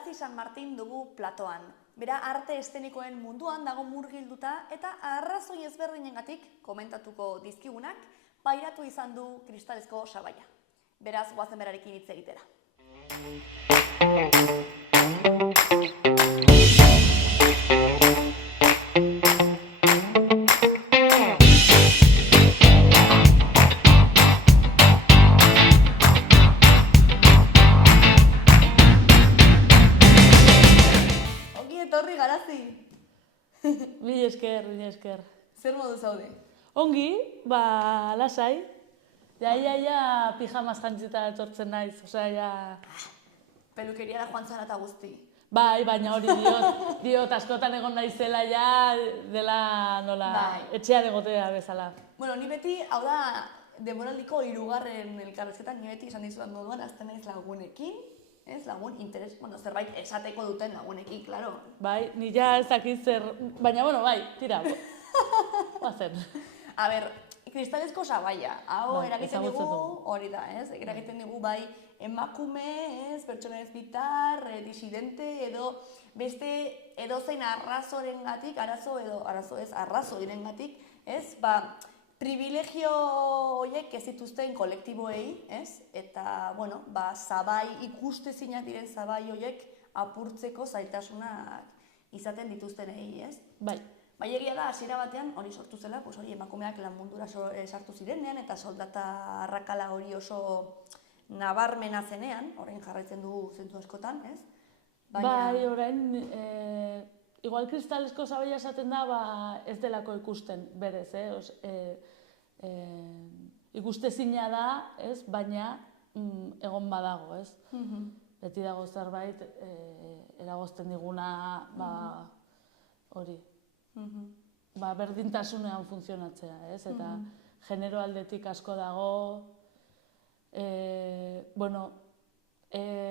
Garazi San Martin dugu platoan. Bera arte eszenikoen munduan dago murgilduta eta arrazoi ezberdinengatik komentatuko dizkigunak pairatu izan du kristalezko sabaia. Beraz, goazen berarekin hitz egitera. Etorri Garazi. Mila esker. Zer modu zaude? Ongi, lasai. Ja pijamaz jantzita etortzen naiz, osea, Pelukeria da joan zara eta guzti. Bai, baina hori diot askotan egon naizela ja, dela nola, etxean egotea bezala. Bueno, ni beti, hau da, denboraldiko 3. elkarrizketan, ni beti esan dizudan moduan, azten naiz lagunekin, lagun interes, zerbait esateko duten lagunekin, klaro. Bai, ni ja ez dakit zer, baina, bai, tira, bazen. A ber, kristalezko sabaia, hau eragiten digu, hori da, eragiten digu bai emakume, pertsona ez bitar, disidente, edo beste edozein arrazorengatik, arrazoirengatik, privilegio horiek ez dituzten kolektiboei, eta, zabai, ikustezinak diren zabai horiek apurtzeko zailtasunak izaten dituztenei, Bai. Bai egia da, hasiera batean hori sortu zela, hori emakumeak lan mundura sartu zirenean, eta soldata arrakala hori oso nabarmena zenean, orain jarraitzen du zentzu askotan, Bai, orain, igual kristalezko sabaia esaten da, ez delako ikusten, berez, ikustezina da, baina egon badago, Beti dago zerbait, eragozten diguna, hori, berdintasunean funtzionatzea, eta genero aldetik asko dago,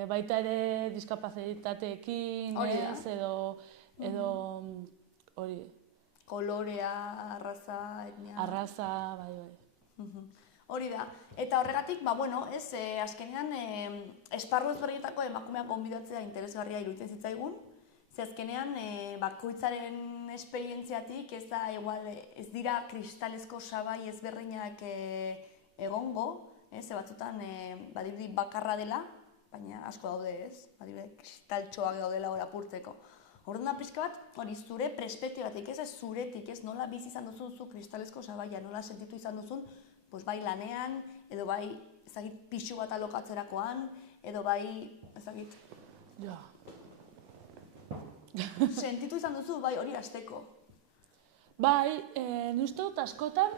baita ere diskapazitateekin, edo hori. Kolorea, arraza, etnia. Arraza, bai. Hori da. Eta horregatik, azkenean esparru ezberdinetako emakumeak gonbidatzea interesgarria iruditzen zitzaigun. Ze azkenean, bakoitzaren esperientziatik ez dira kristalezko sabai ezberdinak egongo, ze batzutan badirudi bakarra dela, baina asko daude badirudi kristaltxoak daudela hor apurtzeko. Orduan da pixka bat, hori zure perspektibatik, zuretik, nola bizi izan duzun zu kristalezko sabaia, nola sentitu izan duzun, bai lanean, edo bai, pixu bat alokatzerakoan, edo bai, Ja. Sentitu izan duzu, bai, hori hasteko. Bai, ni uste dut askotan,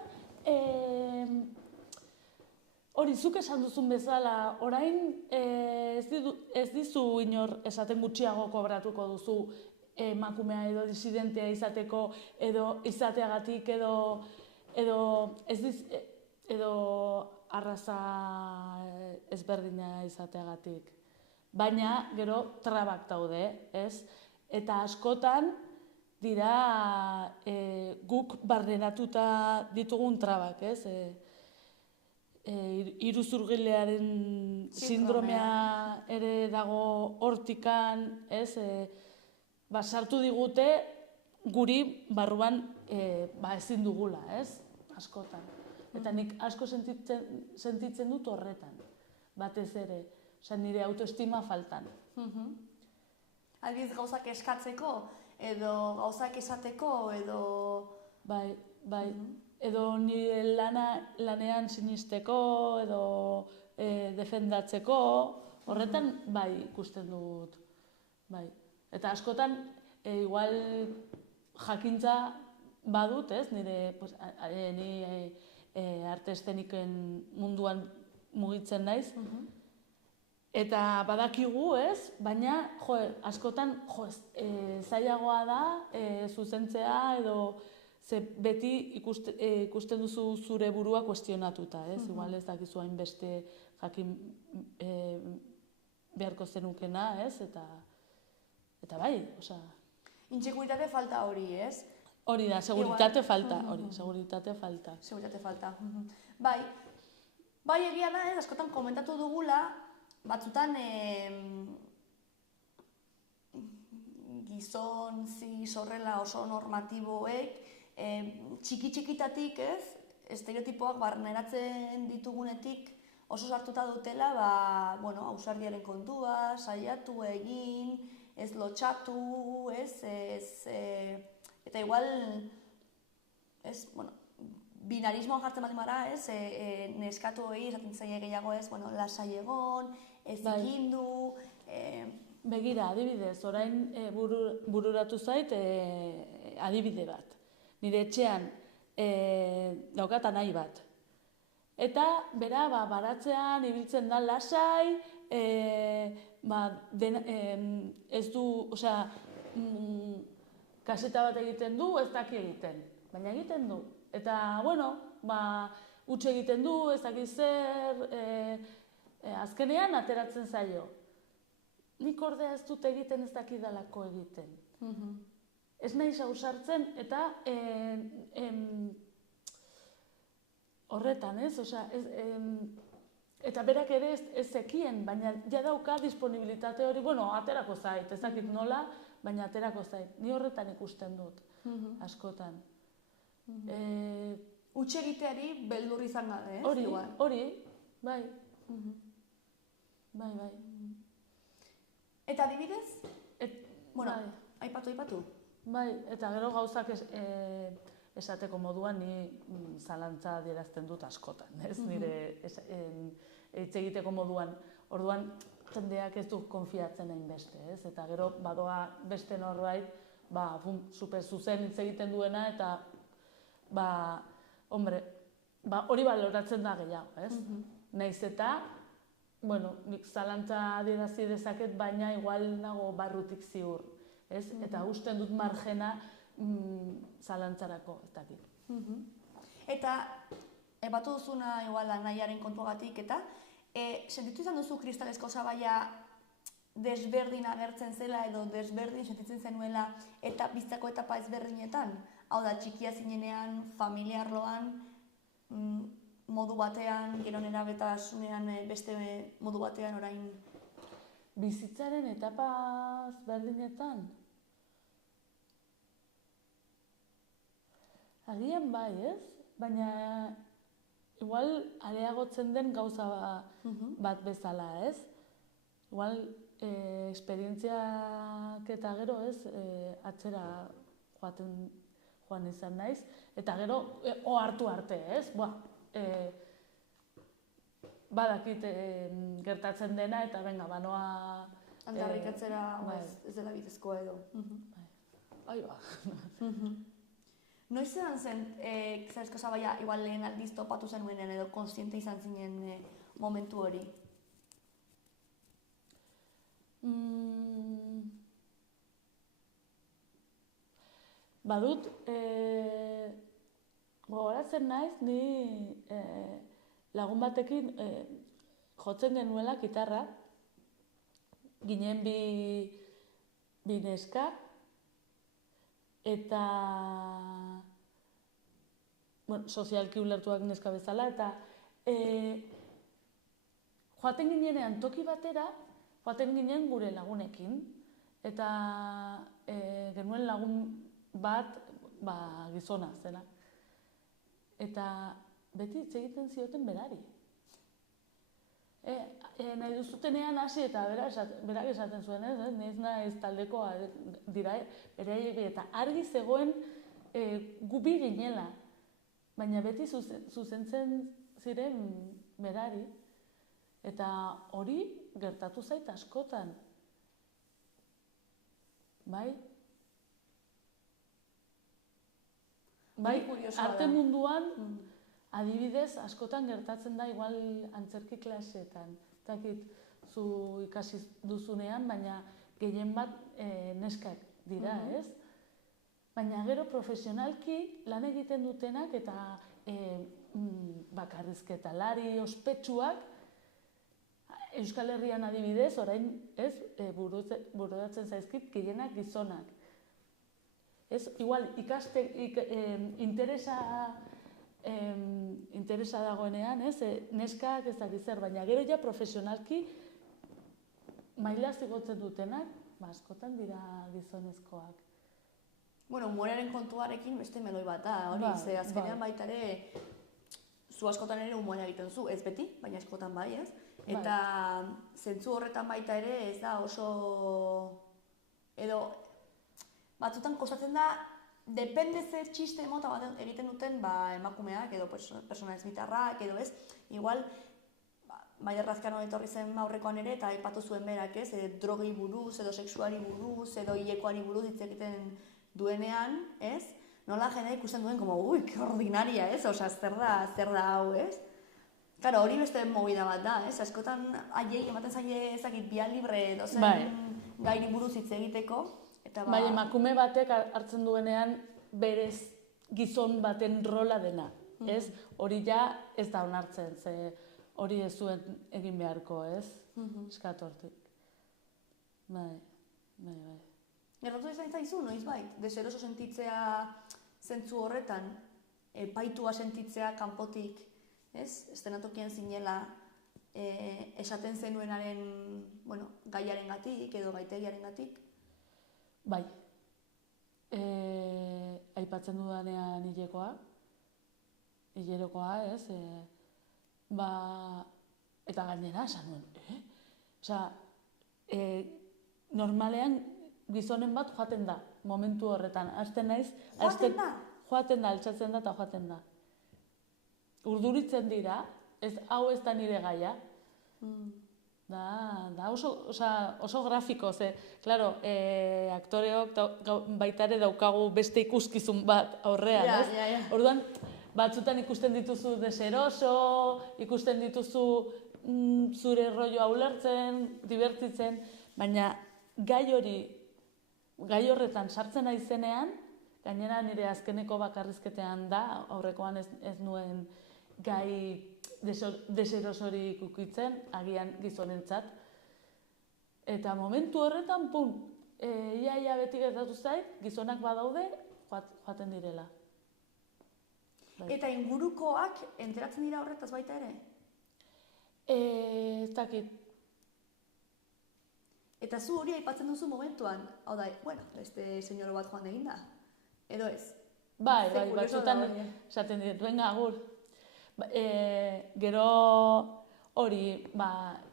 hori zuk esan duzun bezala, orain ez dizu inor esaten gutxiago kobratuko duzu emakumea edo disidentea izateko, edo izateagatik, edo arraza ezberdina izateagatik. Baina, gero, trabak daude, Eta askotan dira guk barneratuta ditugun trabak, iruzurgilearen sindromea ere dago hortikan, sartu digute guri barruan ezin dugula, askotan. Eta nik asko sentitzen dut horretan, batez ere, nire autoestima faltan. Aldiz gauzak eskatzeko, edo gauzak esateko, edo... Bai. Edo nire lanean sinisteko, edo defendatzeko, horretan bai ikusten dut. Eta askotan, igual jakintza badut, nire arte eszeniken munduan mugitzen naiz, eta badakigu, baina askotan zailagoa da zuzentzea edo beti ikusten duzu zure burua kuestionatuta, igual ez dakizu hainbeste jakin beharko zenukena, eta bai, osea... Intsekuritate falta hori, Hori da, seguritate falta, seguritate falta. Bai, egia da, askotan komentatu dugula, batzutan gizon, zis, horrela oso normatiboek, txiki-txikitatik, ez, estereotipoak barneratzen ditugunetik oso sartuta dutela, ausardiaren kontua, saiatu egin, ez lotxatu, eta igual, binarismoan jartzen bat imara, neskatu hori esaten zaie gehiago, lasai egon, ez ikindu. Begira, adibidez, orain bururatu zait adibide bat. Nire etxean daukat anai bat. Eta, bera, baratzean ibiltzen da lasai, ez du, kaseta bat egiten du, ez daki egiten, baina egiten du. Eta, huts egiten du, ez daki zer, azkenean ateratzen zaio. Nik ordea ez dut egiten, ez dakidalako egiten. Ez nahi ausartzen eta horretan, ez? Eta berak ere ez zekien, baina ja dauka disponibilitate hori, aterako zait, ez dakit nola, baina aterako zait. Ni horretan ikusten dut, askotan. Huts egiteari beldur izan gabe, ez? Hori, bai. Bai. Eta adibidez? Aipatu. Bai, eta gero gauzak esateko moduan ni zalantza adierazten dut askotan, ez? Nire hitz egiteko moduan. Orduan, jendeak ez du konfiatzen hainbeste, ez? Eta gero badoa beste norbait, super zuzen hitz egiten duena eta hori baloratzen da gehiago, ez? Naiz eta, nik zalantza adierazi dezaket, baina igual nago barrutik ziur, ez? Eta usten dut margena zalantzarako, ez dakit. Eta, batu duzuna igual anaiaren kontuagatik, eta sentitu izan duzu kristalesko sabaia desberdin agertzen zela edo desberdin sentitzen zenuela eta bizitzako etapa ezberdinetan? Hau da, txikia zinenean, familiarloan, modu batean, gero nerabetasunean beste modu batean orain? Bizitzaren etapa ezberdinetan? Agian bai, ez? Baina igual areagotzen den gauza bat bezala, ez? Igual esperientziak eta gero, ez? Atzera joan izan naiz. Eta gero ohartu arte, ez? Badakit gertatzen dena eta benga, banoa... Aldarrikatzera ez dela bidezkoa edo. Noiz edan zen kristalesko sabaia igual lehen aldiz topatu zenuenean edo konstiente izan zinen momentu hori? Badut, gogoratzen naiz, ni lagun batekin jotzen genuela gitarra, ginen bi neska, eta sozialki ulertuak neska bezala, eta joaten ginenean toki batera, joaten ginen gure lagunekin, eta genuen lagun bat gizona zena. Eta beti hitz egiten zioten berari. Nahi duzutenean hasi eta berak esaten zuen, ez? Naiz naiz taldekoa dira, eta argi zegoen gu bi ginela. Baina beti zuzentzen ziren berari. Eta hori gertatu zait askotan. Bai? Bai, arte munduan, adibidez, askotan gertatzen da igual antzerki klaseetan. Zakit, zu ikasi duzunean, baina gehien bat neskak dira, ez? Baina gero profesionalki lan egiten dutenak eta bakarrizketalari ospetsuak, Euskal Herrian adibidez, orain ez, bururatzen zaizkit gehienak gizonak. Ez, igual, interesa dagoenean, ez, neskak ez dakit zer, baina gero ja profesionalki maila zigotzen dutenak askotan dira gizonezkoak. Bueno, umorearen kontuarekin beste meloi bat da, hori, ze azkenean baita ere, zu askotan ere umorea egiten zu, ez beti, baina askotan bai, ez? Eta zentzu horretan baita ere ez da oso, edo batzutan kostatzen da, depende zer txiste mota bat egiten duten emakumeak edo persona ezbitarrak edo ez, igual Maider Lazkano etorri zen aurrekoan ere eta aipatu zuen berak, ez, drogi buruz edo sexuari buruz edo hilekoari buruz hitz egiten duenean, ez? Nola jendea ikusten duen como, ui, que ordinaria, ez? Osea, zer da hau, ez? Claro, hori beste movida bat da, ez? Askotan haiei ematen zaie ezakit bia libre dozen gairi buruz hitz egiteko. Bai, emakume batek hartzen duenean berez gizon baten rola dena, ez? Hori ja ez da onartzen, ze hori ez zuen egin beharko, ez? Eskatortik. Bai. Gertatu izan zaizu, noiz bai? Deseroso sentitzea zentzu horretan, epaitua sentitzea kanpotik, ez? Estenatokien zinela esaten zenuenaren, bueno, gaiarengatik edo gaitegiarengatik. Bai, aipatzen dudanean hilerokoa, ez? Eta gainera, esan nuen, Osea, normalean gizonen bat joaten da, momentu horretan. Hasten naiz... Joaten da? Joaten da, altxatzen da eta joaten da. Urduritzen dira, hau ez da nire gaia. Da oso grafiko, ze, klaro, aktoreok baitare daukagu beste ikuskizun bat aurrean, ez? Orduan, batzutan ikusten dituzu deseroso, ikusten dituzu zure rolloa ulertzen, dibertitzen, baina gai horretan sartzen naizenean, gainera nire azkeneko bakarrizketean da, aurrekoan ez nuen gai deserosorik ukitzen, agian gizonentzat. Eta momentu horretan, ia beti gertatu zait, gizonak badaude, joaten direla. Eta ingurukoak enteratzen dira horretaz baita ere? Ez dakit. Eta zu hori aipatzen duzu momentuan, hau da, bueno, beste senyoro bat joan egin da, edo ez? Bai, batzutan esaten dit, venga, agur. Gero hori,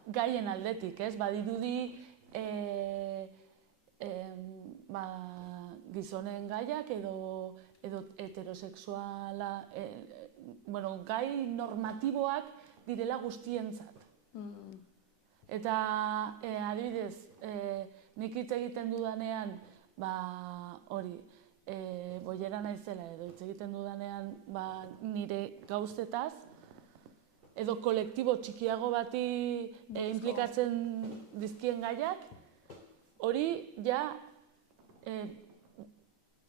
gaien aldetik, ez? Badirudi gizonen gaiak edo heterosexuala, gai normatiboak direla guztientzat. Eta adibidez, nik hitz egiten dudanean, hori, boiera naizela edo hitz egiten dudanean nire gauzetaz, edo kolektibo txikiago bati implikatzen dizkien gaiak, hori ja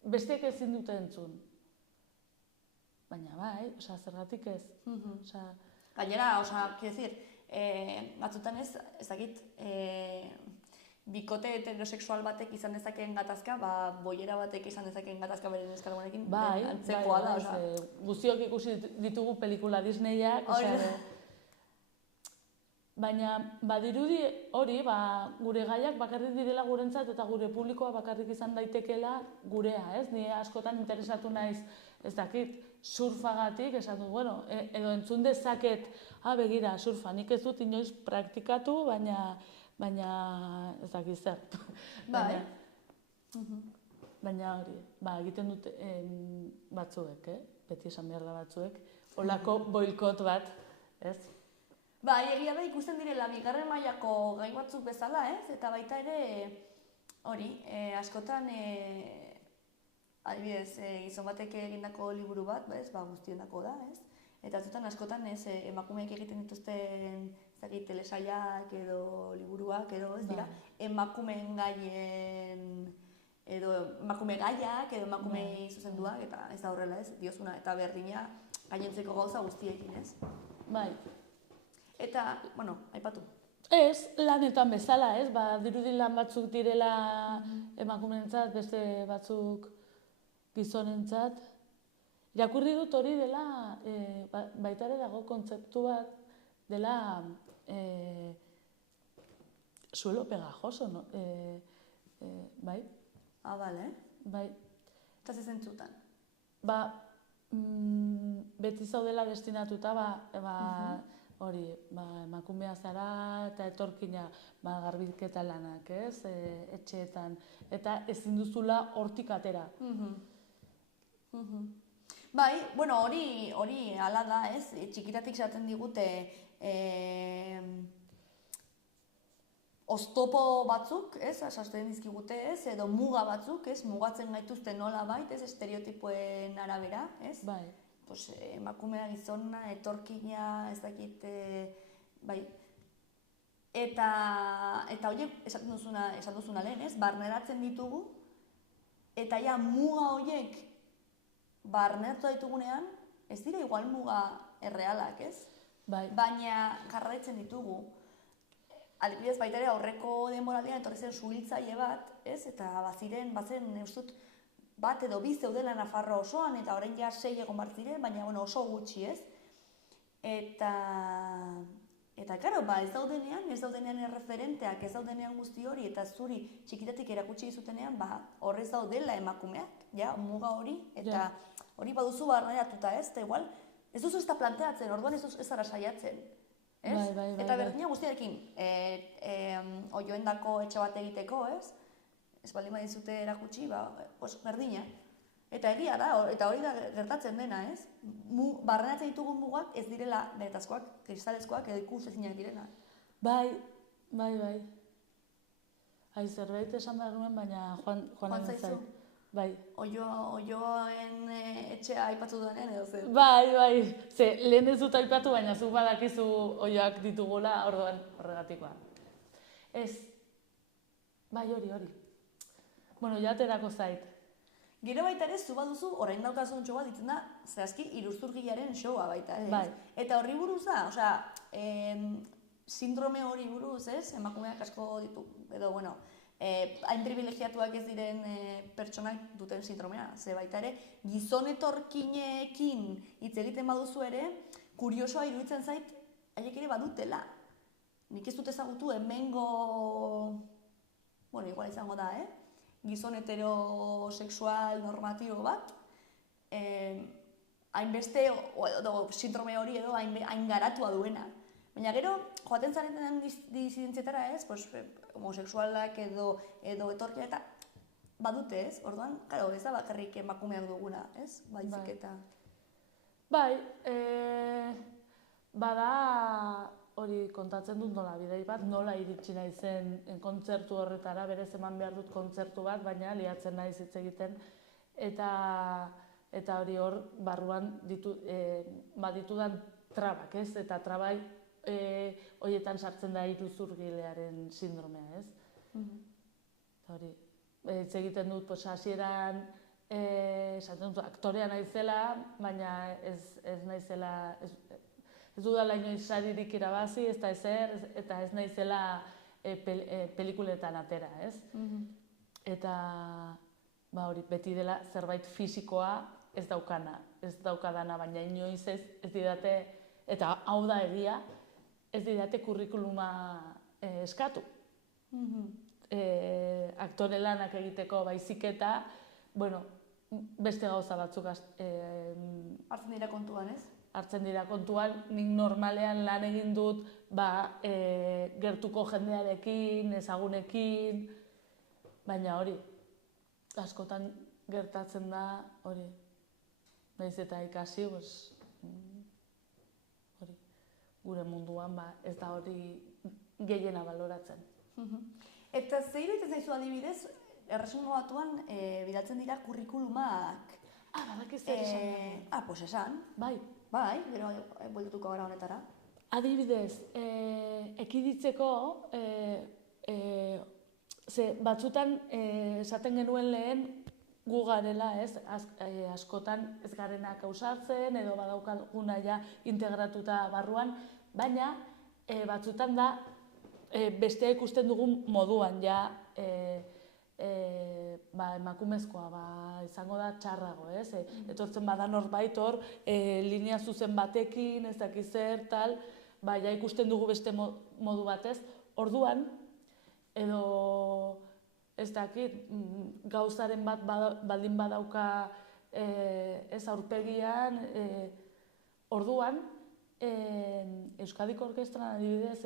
besteek ezin dute entzun. Baina bai, zergatik ez. Gainera, quiero decir, batzutan ez dakit, bikote heterosexual batek izan dezakeen gatazka, boiera batek izan dezakeen gatazka beren eskarguanekin, antzekoa da. Guztiok ikusi ditugu pelikula Disneyak, baina badirudi hori, gure gaiak bakarrik direla gurentzat eta gure publikoa bakarrik izan daitekeela gurea, ez? Ni askotan interesatu naiz, ez dakit, surfagatik, esan du, bueno, edo entzun dezaket, begira, surfa, nik ez dut inoiz praktikatu, baina ez dakit zer. Baina hori, egiten dut batzuek, beti esan behar da batzuek, holako boikot bat, ez? Egia da ikusten direla bigarren mailako gai batzuk bezala, ez? Eta baita ere, hori, askotan, adibidez, gizon batek egindako liburu bat, guztiendako da, ez? Eta askotan, emakumeek egiten dituzten telesaiak edo liburuak edo, ez dira, emakumeen gaien, edo emakume gaiak, edo emakumei zuzenduak, eta ez da horrela, ez? Diozuna eta berdina gainentzeko gauza guztiekin, ez? Bai. Eta, bueno, aipatu. Ez, lanetan bezala, ez? Dirudi lan batzuk direla emakumeentzat, beste batzuk gizonentzat. Irakurri dut hori dela, baita ere dago kontzeptu bat, dela suelo pegajoso, no? bai, Bale. bai. Eta ze zentzutan? Beti zaudela destinatuta, hori, emakumea zara eta etorkina garbiketa lanak, ez, etxeetan, eta ezin duzula hortik atera. Bai, bueno, hori hala da, ez, txikitatik esaten digute oztopo batzuk, ez, esaten dizkigute, ez, edo muga batzuk, ez, mugatzen gaituzte nola bait, ez, estereotipoen arabera, ez? Bai. Pues, emakumea, gizona, etorkina, ez dakit, bai. Eta horiek, esan duzuna lehen, ez, barneratzen ditugu, eta ja muga horiek barneratu ditugunean, ez dira igual muga errealak, ez? Bai. Baina jarraitzen ditugu. Adibidez baita ere aurreko denboraldian etorri zen suhiltzaile bat, ez? Eta bazen ustut bat edo bi zeudela Nafarroa osoan, eta orain ja 6 egon bar ziren, baina bueno, oso gutxi, ez? Eta claro, ez daudenean erreferenteak, ez daudenean guzti hori, eta zuri txikitatik erakutsi dizutenean, horrez daudela emakumeak, ja, muga hori, eta hori baduzu barneratuta, ez? Eta igual, ez duzu ez da planteatzen, orduan ez zara saiatzen. Eta berdina guztiarekin, oioendako etxe bat egiteko, ez? Ez baldin badizute erakutsi, berdina. Eta egia da, eta hori da gertatzen dena, ez? Barrenatzen ditugun mugak ez direla benetazkoak, kristalezkoak edo ikusezinak direla. Bai. Zerbait esan behar nuen, baina joan egin zait. Bai. Oioen etxea aipatu duenean edo zer? Bai. Ze, lehen ez dut aipatu, baina zuk badakizu oioak ditugula horregatikoa. Ez. Bai, hori. Bueno, jaterako zait. Gero baita ere, zu baduzu, orain daukazun showa ditzen da, zehazki iruzurgiaren showa baita, ez? Bai. Eta horri buruz da, osea, sindrome hori buruz, ez? Emakumeak asko ditu, edo, bueno, hain privilegiatuak ez diren pertsonak duten sindromea. Ze baita ere, gizon etorkinekin hitz egiten baduzu ere, kuriosoa iruditzen zait, haiek ere badutela. Nik ez dut ezagutu hemengo, bueno, igual izango da, gizon heterosexual normatibo bat, hainbeste, edo sindrome hori edo hain garatua duena. Baina gero, joaten zareten disidentzietara, ez, homosexualak edo etorkia eta badute, ez? Orduan, claro, ez da bakarrik emakumeak duguna, ez? Baizik eta. Bai, bada hori kontatzen dut nola bidei bat, nola iritsi naizen kontzertu horretara, berez eman behar dut kontzertu bat, baina liatzen naiz hitz egiten, eta hori hor barruan baditudan trabak, ez? Eta trabai horietan sartzen da iruzurgilearen sindromea, ez? Hori, hitz egiten dut, hasieran esaten dut, aktorea naizela, baina ez naizela, ez dudala inoiz saririk irabazi, ez da ezer, eta ez naizela pelikuletan atera, ez? Eta hori, beti dela zerbait fisikoa ez daukadana, baina inoiz ez didate, eta hau da egia, ez didate kurrikuluma eskatu. Aktore lanak egiteko baizik eta, bueno, beste gauza batzuk hartzen dira kontuan, ez? Hartzen dira kontuan, nik normalean lan egin dut gertuko jendearekin, ezagunekin, baina hori, askotan gertatzen da hori, nahiz eta ikasi, hori, gure munduan ez da hori gehiena baloratzen. Eta ze iruditzen zaizu adibidez, Erresuma Batuan bidaltzen dira kurrikulumak. Badakiz zer esan. Pues esan. Bai, gero bueltuko gara honetara. Adibidez, ekiditzeko, batzutan esaten genuen lehen gu garela, ez, askotan ez garenak ausartzen edo badaukaguna ja integratuta barruan, baina batzutan da beste ikusten dugun moduan ja emakumezkoa izango da txarrago, ez? Etortzen bada norbait hor, linea zuzen batekin, ez dakiz zer, tal, ja ikusten dugu beste modu batez. Orduan, edo ez dakit, gauzaren bat baldin badauka ez aurpegian, orduan, Euskadiko Orkestran adibidez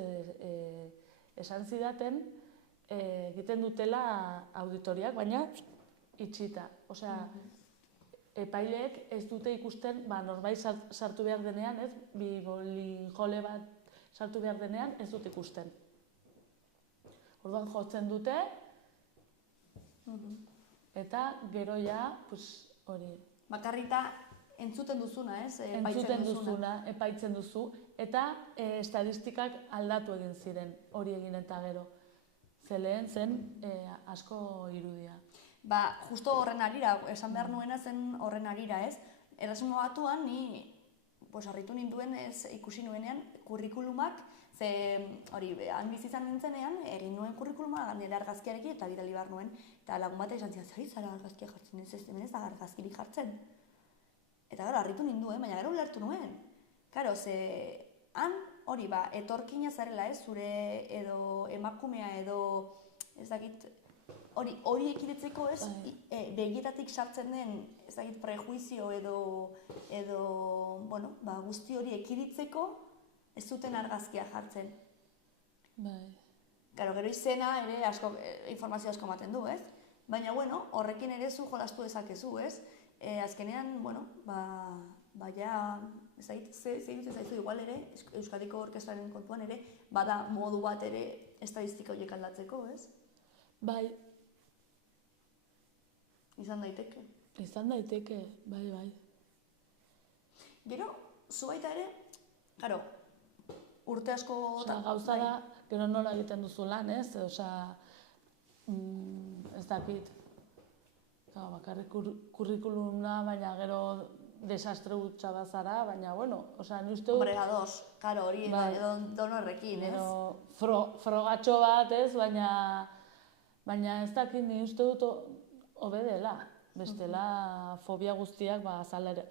esan zidaten, egiten dutela auditoriak, baina itxita. Osea, epaileek ez dute ikusten, norbait sartu behar denean, ez, bibolinjole bat sartu behar denean, ez dute ikusten. Orduan jotzen dute, eta gero ja, hori. Bakarrita entzuten duzuna, ez? Entzuten duzuna, epaitzen duzu, eta estadistikak aldatu egin ziren, hori egin eta gero. Lehen zen asko irudia. Justo horren arira, esan behar nuena zen horren arira, ez? Erasmo Batuan, ni harritu ninduen ikusi nuenean kurrikulumak, ze hori, han bizi izan nintzenean, egin nuen kurrikuluma nire argazkiarekin eta bidali behar nuen. Eta lagun batek esan zidan, zer zara argazkia jartzen, ez da argazkirik jartzen. Eta gara, harritu ninduen, baina gero ulertu nuen. Karo, ze han hori etorkina zarela, ez, zure edo emakumea edo, ez dakit, hori ekidetzeko, ez, begietatik sartzen den, ez dakit, prejuizio edo, guzti hori ekiditzeko, ez zuten argazkia jartzen. Karo, gero izena ere informazio asko ematen du, ez? Baina, horrekin ere zu jolastu dezakezu, ez? Azkenean, ja, ez dut zaizu igual ere, Euskadiko Orkestraren kontuan ere, bada modu bat ere estadistika horiek aldatzeko, ez? Bai. Izan daiteke. Izan daiteke, bai. Gero, zu baita ere, karo, urte asko... Gauza da, gero nola egiten duzu lan, ez? Ez dakit. Bakarrik kurrikulumna, baina gero desastre gutxa bazara, baina, ni uste dut... Hombre, ados, karo, hori donorrekin, ez? Frogatxo bat, ez? Baina ez dakit ni uste dut hobe dela. Bestela fobia guztiak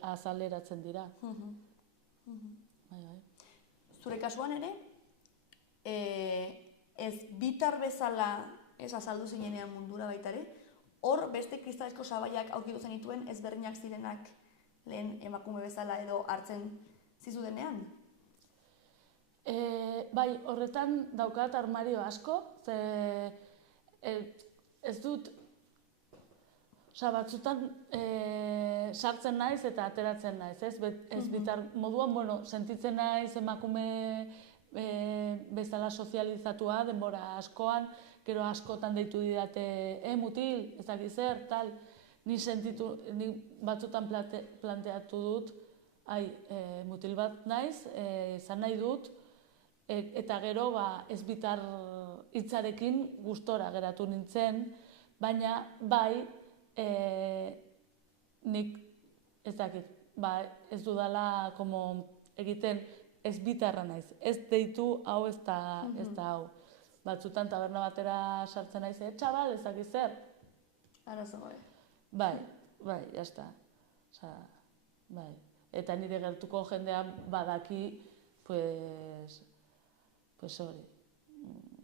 azaleratzen dira. Zure kasuan ere, ez bitar bezala ez azaldu zinenean mundura baita ere, hor beste kristalezko sabaiak aurkitu zenituen ezberdinak zirenak lehen emakume bezala edo hartzen zizu denean? Bai, horretan daukat armario asko, ez dut, batzutan sartzen naiz eta ateratzen naiz, ez bitar moduan, sentitzen naiz emakume bezala sozializatua, denbora askoan, gero askotan deitu didate, mutil, ez dakit zer, tal, ni batzutan planteatu dut, mutil bat naiz, izan nahi dut, eta gero ez bitar hitzarekin gustora geratu nintzen, baina bai, nik ez dakit, ez dudala egiten ez bitarra naiz, ez deitu hau ez da hau. Batzutan taberna batera sartzen naiz, txabal, ez dakit zer. Arazo gabe. Bai, jazta. Bai. Eta nire gertuko jendean badaki, pues hori.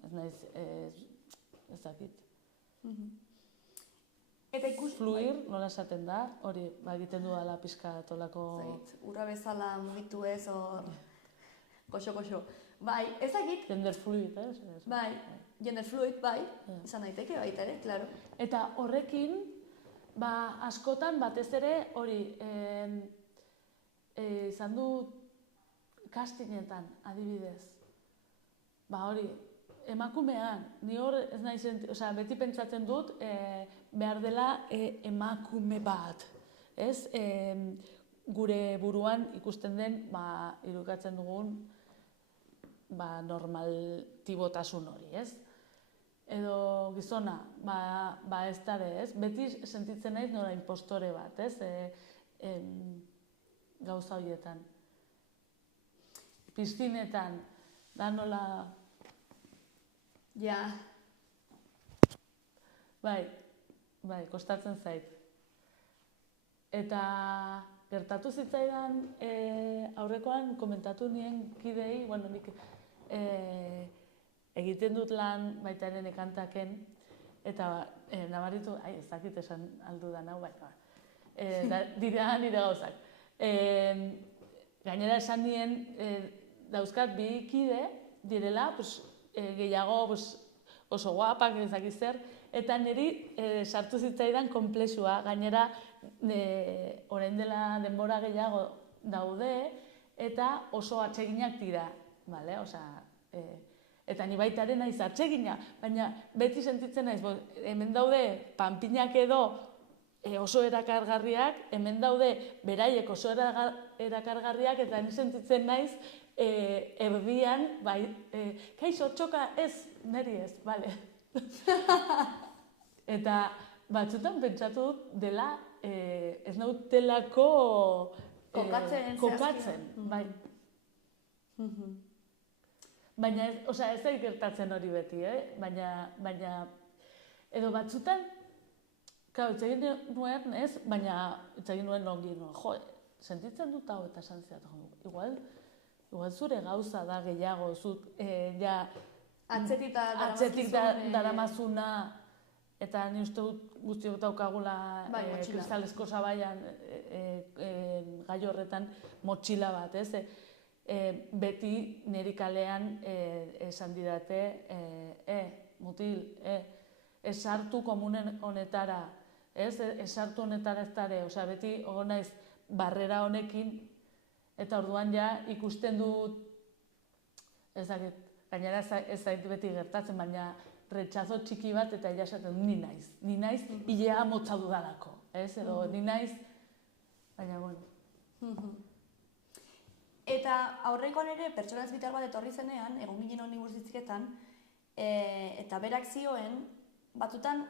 Ez naiz, ez dakit. Eta ikus... Fluir, nola esaten da, hori, egiten dudala pixka tolako... Ura bezala mugitu ez, hor... Koxo. Bai, ezagik... Gender fluid, ez? Bai, gender fluid, bai, izan daiteke baita ere, klaro. Eta horrekin, askotan batez ere, hori, izan du castingetan, adibidez. Hori, emakumean, ni hor ez nahi beti pentsatzen dut, behar dela emakume bat, ez? Gure buruan ikusten den, irukatzen dugun, normaltibotasun hori, ez? Edo gizona, ez dara, ez? Beti sentitzen naiz nora impostore bat, ez? Gauza horietan. Piztinetan, da nola... Ja. Bai, kostatzen zait. Eta... Gertatu zitzaidan, aurrekoan komentatu nien kidei, nik egiten dut lan baita ere nekantaken, Eta nabaritu, ez dakit esan aldudan hau, baina dira nire gauzak. Gainera esan nien, dauzkat bi kide direla, gehiago oso guapak, ez dakit zer, eta niri sartu zitzaidan konplexua. Gainera, orain dela denbora gehiago daude, eta oso atseginak dira, bale? Osea, eta ni baitare naiz atsegina, baina beti sentitzen naiz, hemen daude panpinak edo oso erakargarriak, hemen daude beraiek oso erakargarriak, eta ni sentitzen naiz erdian, bai, kaixo, txoka, ez, neri ez, bale. Eta batzutan pentsatu dut dela, ez nautelako kokatzen, bai. Baina, ez da gertatzen hori beti, baina, edo batzutan, etzegin nuen, ez, baina etzegin nuen ongi nuen, sentitzen dut hau eta esan ziat, igual zure gauza da gehiago, zut, atzetik daramazuna, eta ni uste dut guzti dut daukagula kristalesko zabaian gai horretan motxila bat, ez? Beti niri kalean esan didate, mutil, ez sartu komunen honetara, ez sartu honetara ez dara, osea, beti naiz barrera honekin, eta orduan ja ikusten dut, ez dakit, gainera ez zait beti gertatzen, baina retxazo txiki bat eta esaten ni naiz, hilea motza dudalako, ez, edo ni naiz, baina, bueno. Eta aurrekoan ere, pertsona ez bitar bat etorri zenean, egon ginen honi burzitzeketan, eta berak zioen, batzutan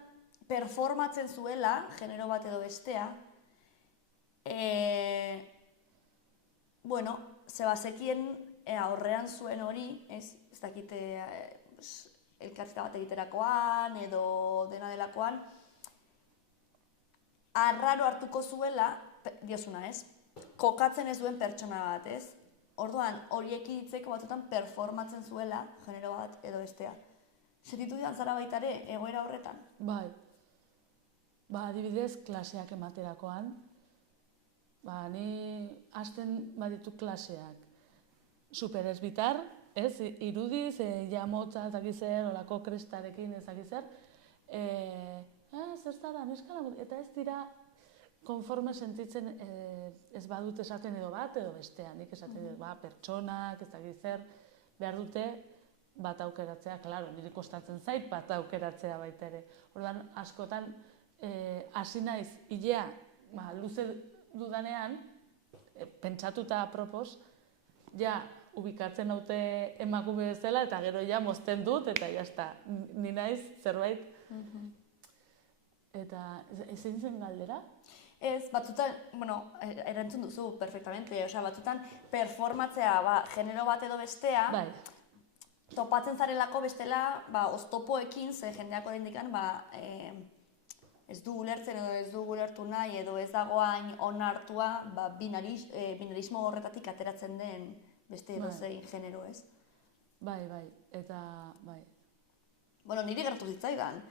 performatzen zuela, genero bat edo bestea, zebazekien aurrean zuen hori, ez dakite elkartzita bat egiterakoan, edo dena delakoan, arraro hartuko zuela, diosuna ez, kokatzen ez duen pertsona bat, ez? Orduan, horiek iditzeko batzutan performatzen zuela, genero bat edo bestea. Sentitu dian zara baitare, egoera horretan? Bai. Adibidez, klaseak ematerakoan. Ni hasten baditu klaseak. Superesbitar, ez? Irudiz, jamotza, ez dakizer, olako krestarekin, ez dakizer. Zer zara, neskala, eta ez dira konforme sentitzen ez badut esaten edo bat edo bestean. Nik esaten dut, pertsonak, ez dakizer, behar dute bat aukeratzea, klaro, niri kostatzen zait bat aukeratzea baita ere. Orduan, askotan, hasi naiz, hilea, luze dudanean, pentsatuta apropos, ja, ubikatzen haute emakume bezala, eta gero ja mozten dut, eta jazta, ni naiz zerbait. Eta, ezin zen galdera? Ez, batzutan, erantzun duzu, perfectamente, batzutan performatzea, genero bat edo bestea, topatzen zarelako bestela, oztopoekin, ze jendeak oraindik ez du ulertzen edo ez du ulertu nahi, edo ez dagoain onartua, binarismo horretatik ateratzen den beste edozein genero, ez? Bai, eta, bai. Niri gertu zitzaidan,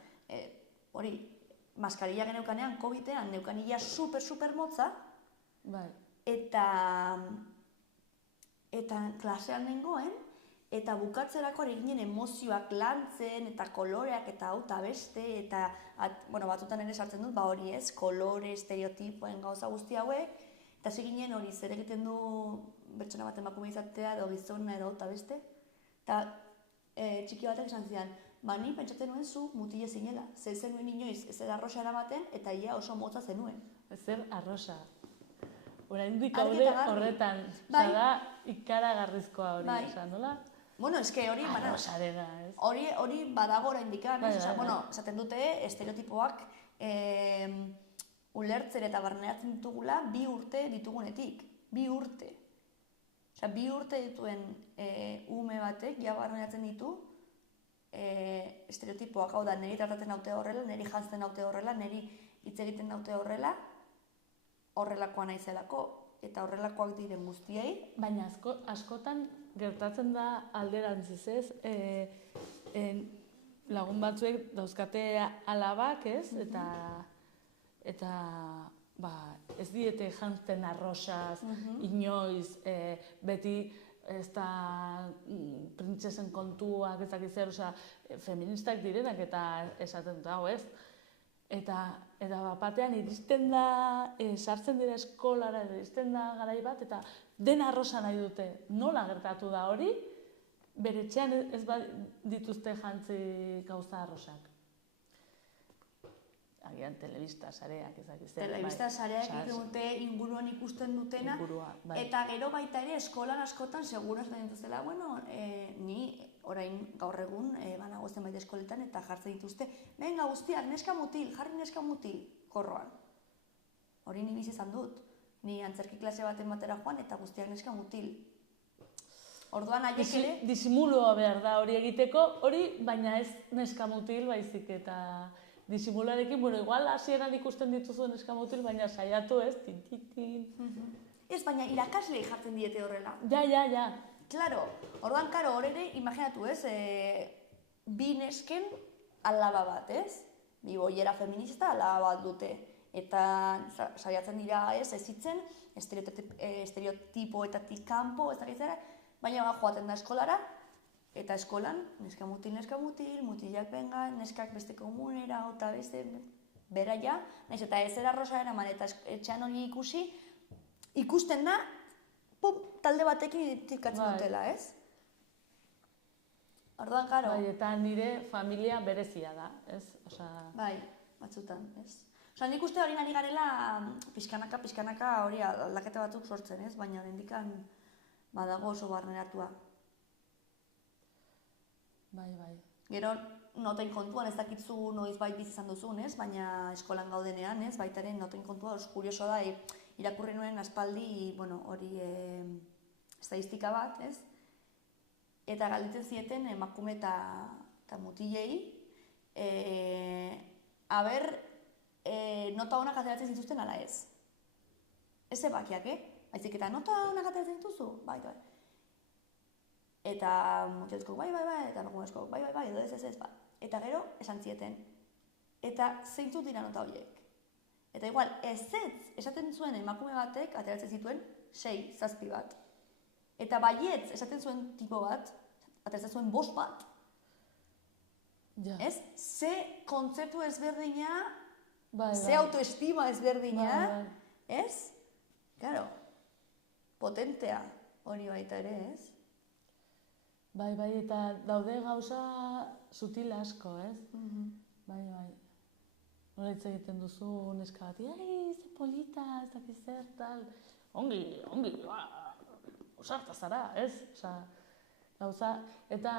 hori, maskarilla geneukanean, COVID-ean, neukanilla super motza, eta klasean nengoen, eta bukatzerako eginen emozioak lantzen, eta koloreak, eta hau eta beste, eta, batzutan ere sartzen dut, hori ez, kolore, estereotipoen gauza guzti hauek, eta ziginen hori zer egiten du bertsona bat emakume izatea, edo gizona, edo hau eta beste, eta txiki batek esan zidan, ni pentsatzen nuen zu mutile zinela, zenuen inoiz ezer arrosa eramaten, eta ia oso motza zenuen. Ezer arrosa. Oraindik haude horretan, zara ikaragarrizkoa hori, esan, nola? Eske hori, arrosarena, ez? Hori badago oraindik, esaten dute estereotipoak ulertzen eta barneratzen ditugula 2 urte ditugunetik. 2 urte. Osea, 2 urte dituen ume batek, ja barneratzen ditu, estereotipoak, hau da, niri tratatzen naute horrela, niri jantzen naute horrela, niri hitz egiten naute horrela, horrelakoa naizelako, eta horrelakoak diren guztiei. Baina askotan gertatzen da alderantziz, ez? lagun batzuek dauzkate alabak, ez? Eta ez diete jantzen arrosaz, inoiz, beti ez da printzesen kontuak, ez dakit zer, feministak direnak eta esaten dut, ez? Eta batean iristen da, sartzen dira eskolara, iristen da garai bat, eta dena arrosa nahi dute. Nola gertatu da hori? Bere etxean ez dituzte jantzi gauza arrosak. Agian telebista sareak ezak izan. Telebista sareak dute inguruan ikusten dutena, eta gero baita ere eskolan askotan segura ez dituztela, ni orain gaur egun banago zenbait eskoletan eta jartzen dituzte, venga guztiak, neska mutil, jarri neska mutil, korroan. Hori ni bizi izan dut, ni antzerki klase baten batera joan eta guztiak neska mutil. Orduan haiek ere... Disimulua behar da hori egiteko, hori baina ez neska mutil baizik eta disimularekin, igual hasieran ikusten dituzuen neska mutil, baina saiatu ez, tin. Ez, baina irakaslei jartzen diete horrela. Ja. Claro, orduan, hor ere, imaginatu ez, bi nesken alaba bat, ez? Bi boiera feminista alaba bat dute. Eta saiatzen dira ez hitzen, estereotipoetatik kanpo, ez dakitzera, baina joaten da eskolara, eta eskolan, neska mutil, mutilak benga, neskak beste komunera, eta beste beraia, nahiz eta ez arrosa eraman eta etxean hori ikusten da, talde batekin identifikatzen dutela, ez? Orduan, karo. Eta nire familia berezia da, ez? Bai, batzutan, ez? Nik uste hori nari garela pixkanaka hori aldaketa batzuk sortzen, ez? Baina hendikan badago oso barneratua. Bai. Gero, noten kontuan ez dakitzu noiz bait bizi izan duzun, ez? Baina eskolan gaudenean, ez? Baitaren noten kontua, kurioso da, irakurri nuen aspaldi, hori estadistika bat, ez? Eta galdetzen zieten emakume eta mutilei, nota honak ateratzen zituzten ala ez. Ez ebakiak, baizik eta nota honak ateratzen dituzu? Bai. Eta mutilezko bai, eta emakumezko bai, edo ez, bai. Eta gero, esan zieten. Eta zeintzuk dira nota horiek? Eta igual, esaten zuen emakume batek ateratzen zituen 6, 7 bat. Eta baietz esaten zuen tipo bat, ateratzen zuen 5 bat. Ez? Ze kontzeptu ezberdina, ze autoestima ezberdina, ez? Claro, potentea hori baita ere, ez? Bai, eta daude gauza sutil asko, ez? Bai. Nola hitz egiten duzu neska bati, ze polita, ez dakiz zer, tal. Ongi, osarta zara, ez? Gauza, eta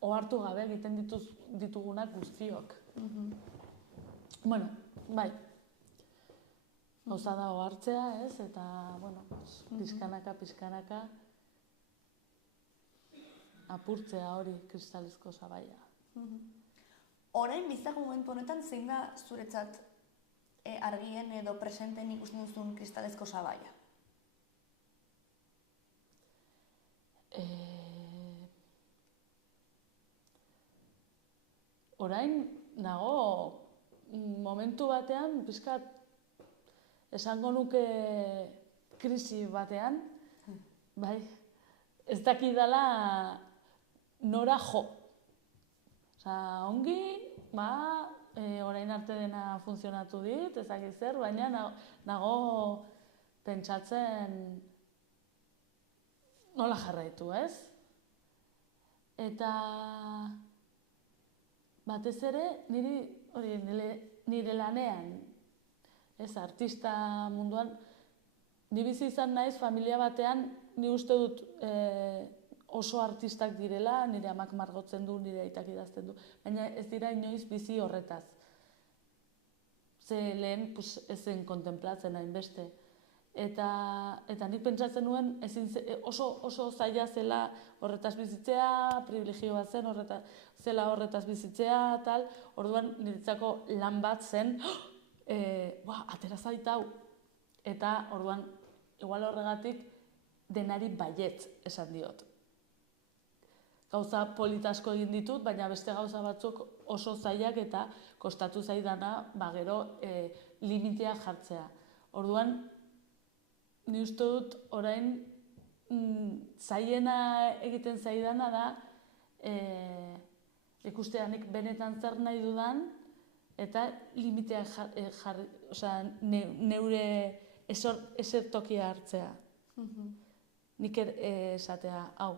ohartu gabe egiten ditugunak guztiok. Bai. Gauza da ohartzea, ez? Eta, pizkanaka, apurtzea hori kristalizko sabaia. Orain bizitzako momentu honetan zein da zuretzat argien edo presenten ikusten duzun kristalezko sabaia? Orain nago momentu batean, pixkat esango nuke krisi batean, bai, ez dakidala nora jo. Ongi, orain arte dena funtzionatu dit, ez dakit zer, baina nago pentsatzen nola jarraitu, ez? Eta batez ere, nire lanean, ez, artista munduan, ni bizi izan naiz familia batean, ni uste dut oso artistak direla, nire amak margotzen du, nire aitak idazten du, baina ez dira inoiz bizi horretaz. Ze lehen ez zen kontemplatzen hainbeste. Eta nik pentsatzen nuen oso zaila zela horretaz bizitzea, privilegio bat zen zela horretaz bizitzea, tal. Orduan niretzako lan bat zen, atera zait hau. Eta orduan, igual horregatik, denari baietz esan diot. gauza politasko egin ditut, baina beste gauza batzuk oso zailak eta kostatu zaidana, gero limitea jartzea. Orduan, ni uste dut orain zailena egiten zaidana da ikustea nik benetan zer nahi dudan eta limitea jarri, neure esertokia hartzea. Nik esatea, hau,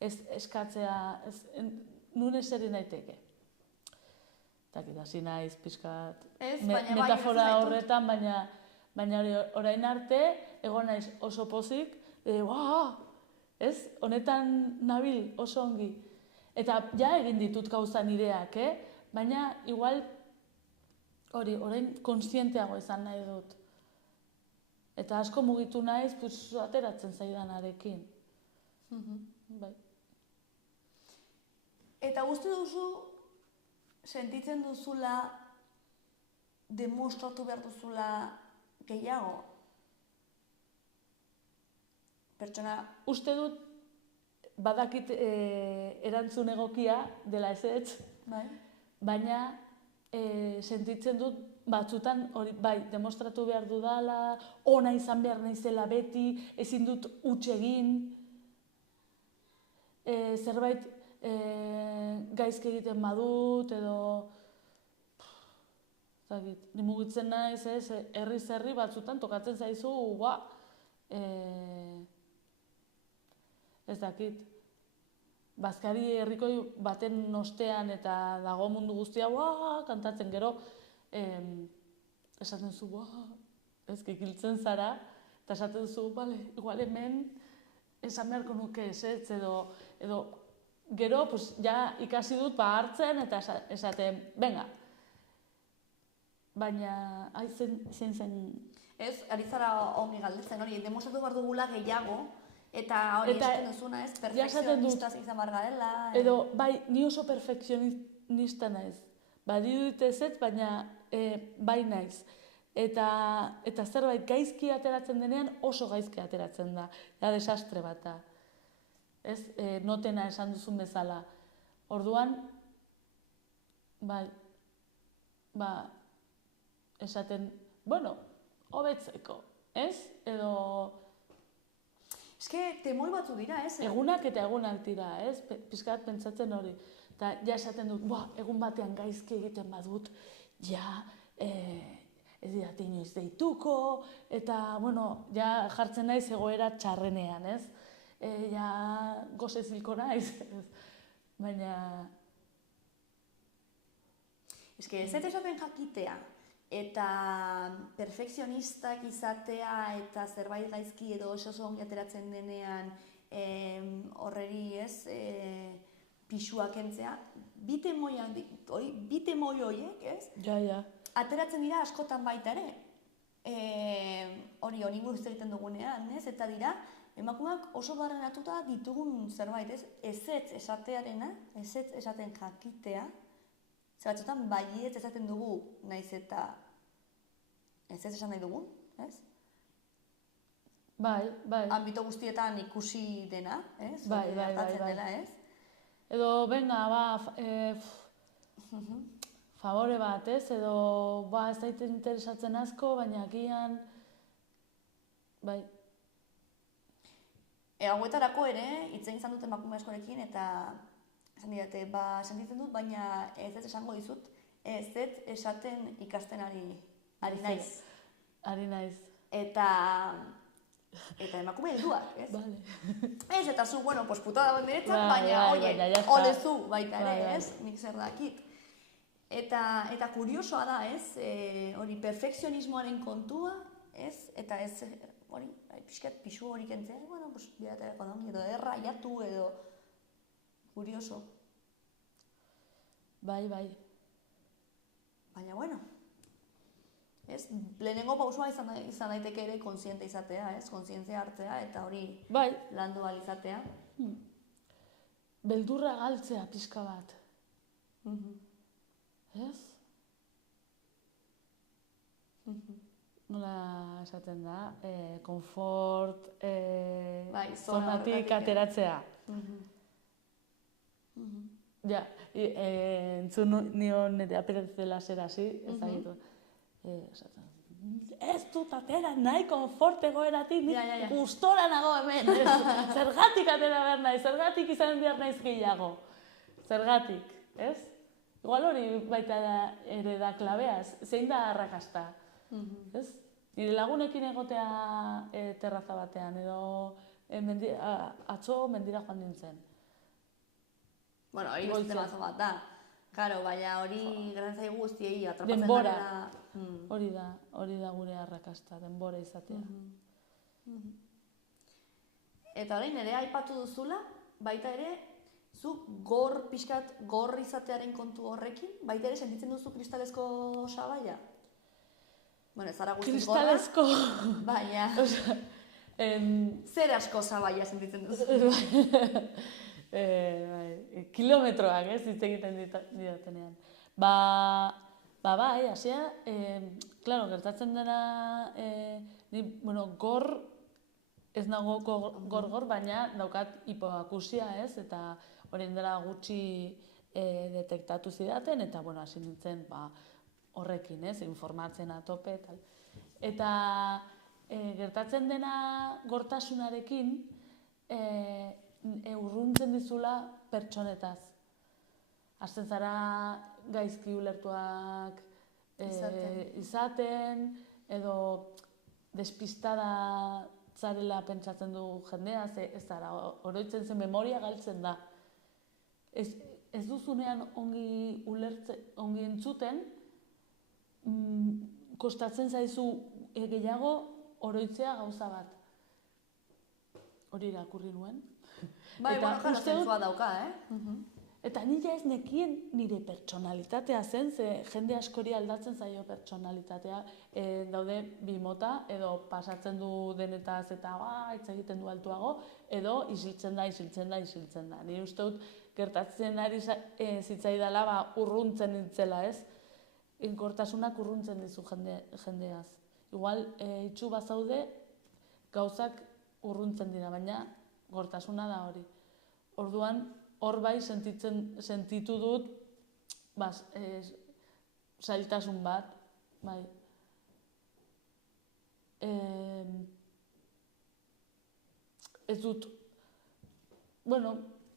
ez eskatzea, nun eseri naiteke. Eta hasi naiz pixkat metafora horretan, baina orain arte, egon naiz oso pozik, ez? Honetan nabil oso ongi. Eta ja egin ditut gauza nireak, baina igual orain kontzienteago izan nahi dut. Eta asko mugitu naiz, ateratzen zaidanarekin. Bai. Eta uste duzu, sentitzen duzula, demostratu behar duzula gehiago? Pertsona... Uste dut, badakit erantzun egokia dela ezetz, baina sentitzen dut batzutan hori bai demostratu behar dudala, ona izan behar naizela beti, ezin dut huts egin, zerbait gaizki egiten badut edo ni mugitzen naiz, herri batzutan tokatzen zaizu, ez dakit. Bazkari herrikoi baten ostean eta dago mundu guztia kantatzen gero, esaten zu, ez kikiltzen zara, eta esaten zu, igual hemen esan beharko nuke ezetz edo gero ja ikasi dut hartzen eta esaten, venga. Baina, zein zen... Ez, ari zara ongi galdetzen hori, demostratu behar dugula gehiago, eta hori esaten duzuna, ez, perfekzionistaz izan behar garela. Edo, bai, ni oso perfekzionista naiz. Badidut ezetz, baina bai naiz. Eta zerbait gaizki ateratzen denean oso gaizki ateratzen da. Da desastre bat da. Ez, notena esan duzun bezala. Orduan, bai, esaten, hobetzeko, ez? Edo... Eske, temoi batzu dira, ez? Egunak eta egunak dira, ez? Pizkat pentsatzen hori. Eta ja esaten dut, egun batean gaizki egiten badut, ez didate inoiz deituko, eta, ja jartzen naiz egoera txarrenean, ez? Ja goze zilko naiz, baina... Eske, ez esaten jakitea, eta perfekzionistak izatea, eta zerbait gaizki edo oso ongi ateratzen denean horreri, ez, pisua kentzea, bi temoi horiek, ez? Ja. Ateratzen dira askotan baita ere. Hori buruz egiten dugunean, ez? Eta dira, emakumeak oso barrenatuta ditugun zerbait, ez? Ezetz esatearena, ezetz esaten jakitea, batzutan baietz esaten dugu, naiz eta ezetz esan nahi dugun, ez? Bai. Ambito guztietan ikusi dena, ez? Bai. Dela, ez? Edo, venga, favore bat, ez? Edo, ez daite interesatzen asko, baina agian... Bai. Hauetarako ere, hitzen izan dut emakume askorekin, eta esan didate, sentitzen dut, baina ez esango dizut, ez esaten ikasten ari naiz. Ari naiz. Eta emakume helduak, ez? Vale. Ez, eta zu, putada dagoen beretzat, baina, olezu baita ere, ez? Nik zer dakit. Eta kuriosoa da, ez? Hori, perfekzionismoaren kontua, ez? Eta ez, hori, pixkat pisu hori kentzea, bidaterako da, edo erraiatu, edo... Kurioso. Bai. Baina, ez, lehenengo pausua izan daiteke ere kontziente izatea, ez, kontzientzia hartzea, eta hori landu ahal izatea. Beldurra galtzea pixka bat. Ez? Nola esaten da, konfort zonatik ateratzea. Ja, entzun nion nire aperetzela zera hasi, ez dakitu. Ez dut atera nahi konforte goeratik, nik gustora nago hemen. Zergatik atera behar nahi, zergatik izan behar naiz gehiago. Zergatik, ez? Igual hori baita ere da klabea, zein da arrakasta, ez? Nire lagunekin egotea terraza batean, edo atzo mendira joan nintzen. Bueno, hori beste mazo bat da. Karo, baina hori grantzai guztiei atrapatzen denbora. dela. Hori da gure arrakasta, denbora izatea. Eta orain ere aipatu duzula, baita ere, zu pixkat gor izatearen kontu horrekin, baita ere sentitzen duzu kristalezko sabaia? Bueno, ez zara guztiz gorra. Kristalezko... Baina... Zer asko sabaia sentitzen duzu? Kilometroak, ez, hitz egiten diotenean. Bai, hasia, klaro, gertatzen dena, gor, ez nago gor, baina daukat hipoakusia, ez, eta orain dela gutxi detektatu zidaten, eta, hasi nintzen, horrekin, ez, informatzen atope, tal. Eta gertatzen dena gortasunarekin, urruntzen dizula pertsonetaz. Hasten zara gaizki ulertuak izaten, edo despistada zarela pentsatzen du jendea, ez zara, oroitzen zen memoria galtzen da. Ez duzunean ongi entzuten, kostatzen zaizu gehiago oroitzea gauza bat. Hori irakurri nuen. Bai, jara zentzua dauka, Eta nila ez nekien nire pertsonalitatea zen, ze jende askori aldatzen zaio pertsonalitatea. Daude bi mota, edo pasatzen du denetaz eta hitz egiten du altuago, edo isiltzen da. Nire uste dut gertatzen ari zitzaidala urruntzen nintzela, ez? Inkortasunak urruntzen dizu jendeaz. Igual, itxu bazaude, gauzak urruntzen dira, baina gortasuna da hori. Orduan, hor bai sentitu dut zailtasun bat, bai. Ez dut,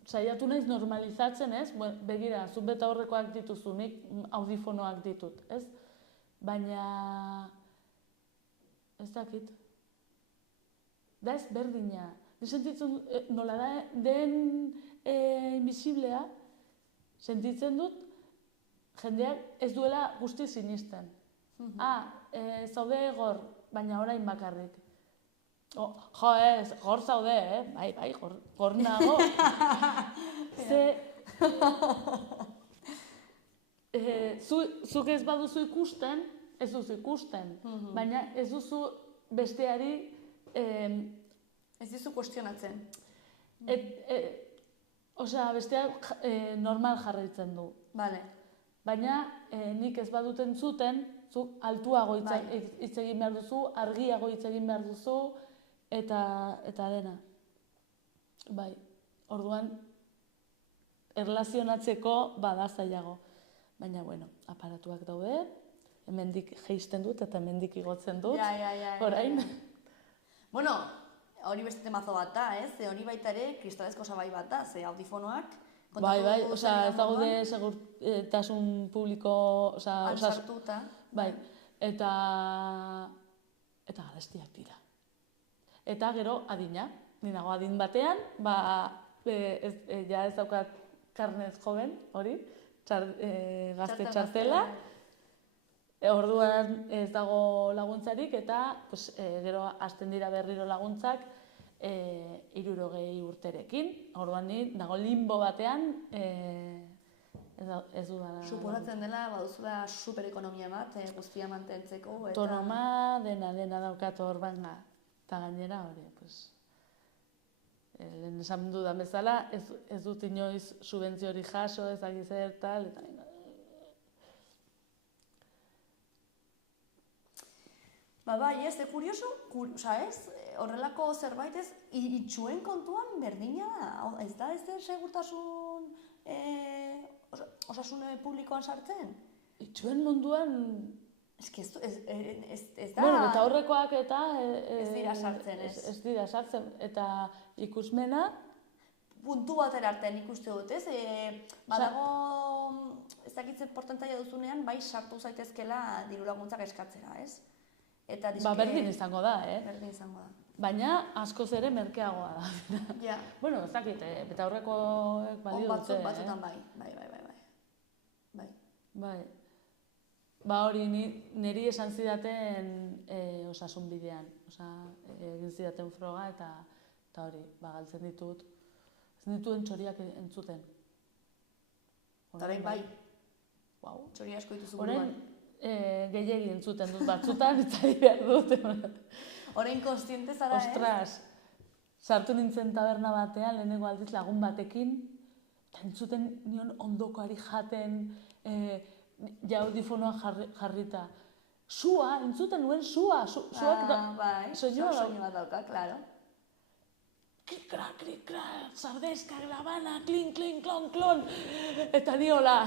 saiatu naiz normalizatzen, ez? Begira, zut beta horrekoak dituzu, nik audifonoak ditut, ez? Baina, ez dakit. Da ez berdina. Ni sentitzen nola da den invisiblea, sentitzen dut jendeak ez duela guzti sinisten. Zaude gor, baina orain bakarrik. Jo ez, gor zaude, bai, gor nago. Zuk ez baduzu ikusten, ez duzu ikusten. Baina ez duzu besteari... Ez dizu kuestionatzen. Osea, besteak normal jarraitzen du. Bale. Baina nik ez baduten zuten, zuk altuago hitz egin behar duzu, argiago hitz egin behar duzu, eta dena. Bai, orduan, erlazionatzeko bada zailago. Baina, aparatuak daude, hemendik jeisten dut eta hemendik igotzen dut, orain. Hori beste temazo bat da, ez? Hori baita ere kristalezko sabai bat da, ze audifonoak... Bai, osea, ez daude segurtasun publiko... Altzartuta. Bai, eta garestiak dira. Eta gero adina. Ni nago adin batean, ja ez daukat karnez joven, hori, gazte txartela. Orduan ez dago laguntzarik eta gero hasten dira berriro laguntzak 60 urterekin. Orduan ni nago limbo batean ez dudala. Suposatzen dela baduzula superekonomia bat guztia mantentzeko. Autonoma, dena daukat hor banga. Eta gainera hori, lehen esan dudan bezala, ez dut inoiz subentzio hori jaso, ez dakiz zer, tal, eta bai, ez, kurioso, ez, horrelako zerbait ez, itxuen kontuan berdina da, ez da ez segurtasun osasun publikoan sartzen? Itxuen munduan... Ez da... Bueno, eta horrekoak eta... Ez dira sartzen, ez? Ez dira sartzen, eta ikusmena... Puntu batera arte nik uste dut, ez? Badago, ez dakitzen portentaia duzunean, bai sartu zaitezkela diru laguntzak eskatzera, ez? Eta berdin izango da, Berdin izango da. Baina askoz ere merkeagoa da. Ja. Bueno, ez dakit, eta horrekoek balio dute, Batzutan bai. Bai. Ba hori, niri esan zidaten osasun bidean. Egin zidaten froga eta hori, galtzen ditut. Ez dituen txoriak entzuten. Eta orain bai. Wow. Txori asko dituzu buruan. Orain gehiegi entzuten dut batzutan, eta behar dut. Orain konstiente zara, Ostras, sartu nintzen taberna batean, lehenengo aldiz lagun batekin, eta entzuten nion ondokoari jaten, audifonoa jarrita. Sua, entzuten nuen sua. Bai, soinu bat dauka, klaro. Kikra, krikra, sardezka, grabana, klin, klin, klon, klon. Eta ni hola,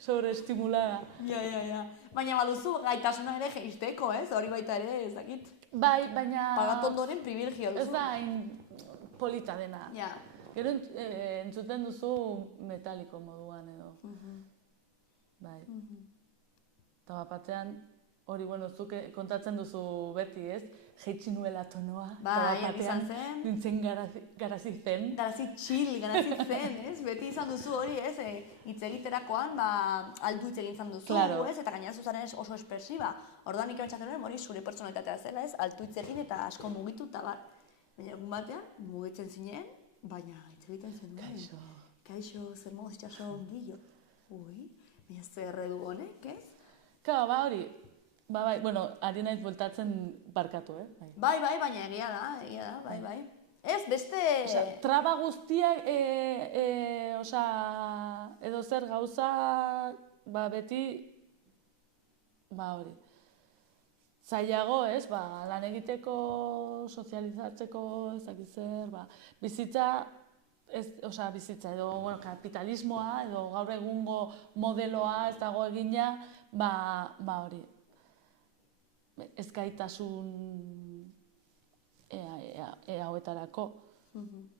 sobreestimulada. Ja. Baina baduzu gaitasuna ere jeisteko, ez? Hori baita ere, ez dakit. Bai, baina... Pagatu ondoren privilegio duzu. Ez da hain polita dena. Ja. Gero entzuten duzu metaliko moduan edo. Bai. Eta bapatean, hori, bueno, zuk kontatzen duzu beti, ez? Jeitsi nuela tonoa. Bai, izan zen. Nintzen garazi zen. Garazi zen, ez? Beti izan duzu hori, ez? Hitz egiterakoan, altu hitz egin izan duzu, ez? Eta gainera zuzaren oso espresiba. Orduan nik pentsatzen nuen, hori zure pertsonalitatea zela, ez? Altu hitz egin eta asko mugitu eta bat. Baina egun batean, mugitzen zinen, baina hitz egiten zen duen. Kaixo, zer moz itxaso ongillo. Ui, baina zer edu honek, ez? Ka, hori. Bai, bueno, ari naiz bueltatzen barkatu, Bai, baina egia da, bai. Ez, beste... Traba guztiak, edo zer gauza, beti, hori. Zailago, ez, lan egiteko, sozializatzeko, ez dakit zer, bizitza edo kapitalismoa, edo gaur egungo modeloa ez dago egina, hori. Ezgaitasun hauetarako.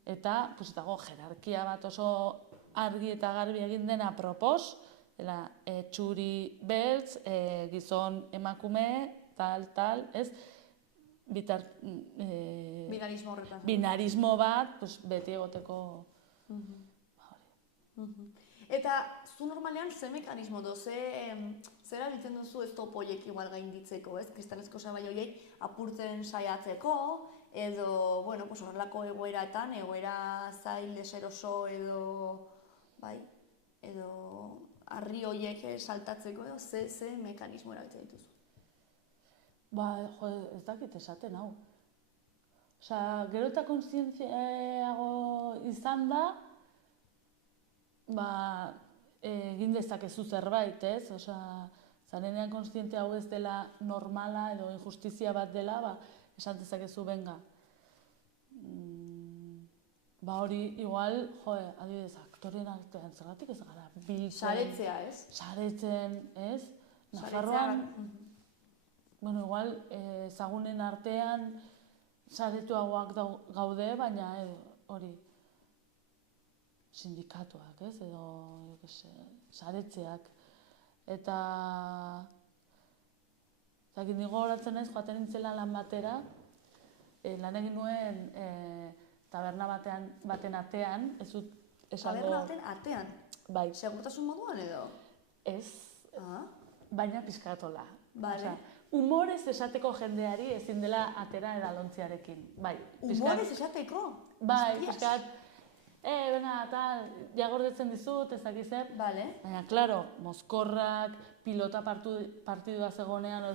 Eta, dago jerarkia bat oso argi eta garbi egin dena apropos, txuri beltz, gizon emakume, tal, ez? Binarismo horretan. Binarismo bat, beti egoteko... Eta zu normalean ze mekanismo do, zer abiltzen duzu ez topoiek igual gainditzeko, ez? Kristalezko sabai horiek apurtzen saiatzeko, edo, bueno, horrelako egoeratan, egoera zail, deseroso edo, edo harri horiek saltatzeko, edo ze mekanismo erabiltzen dituzu? Ez dakit esaten hau. Gero eta kontzientziago izan da, egin dezakezu zerbait, ez? Zarenean kontziente hau ez dela normala edo injustizia bat dela, esan dezakezu benga. Hori, igual, adibidez, aktorien artean, zergatik ez gara biltzen. Saretzea, ez? Saretzen, ez? Nafarroan, bueno, igual, ezagunen artean saretuagoak gaude, baina hori, sindikatuak, ez, edo, saretzeak. Eta, nigo horatzen naiz, joaten nintzela lan batera, lan egin nuen taberna baten atean, ez dut esango... Taberna baten atean? Bai. Segurtasun moduan edo? Ez, baina pizkatola. Bale. Humorez esateko jendeari ezin dela atera edalontziarekin. Bai. Humorez esateko? Bai, pizkat, venga, tal, jagordetzen dizut, ez dakiz zer. Bale. Baina, klaro, mozkorrak, pilota partidua zegonean,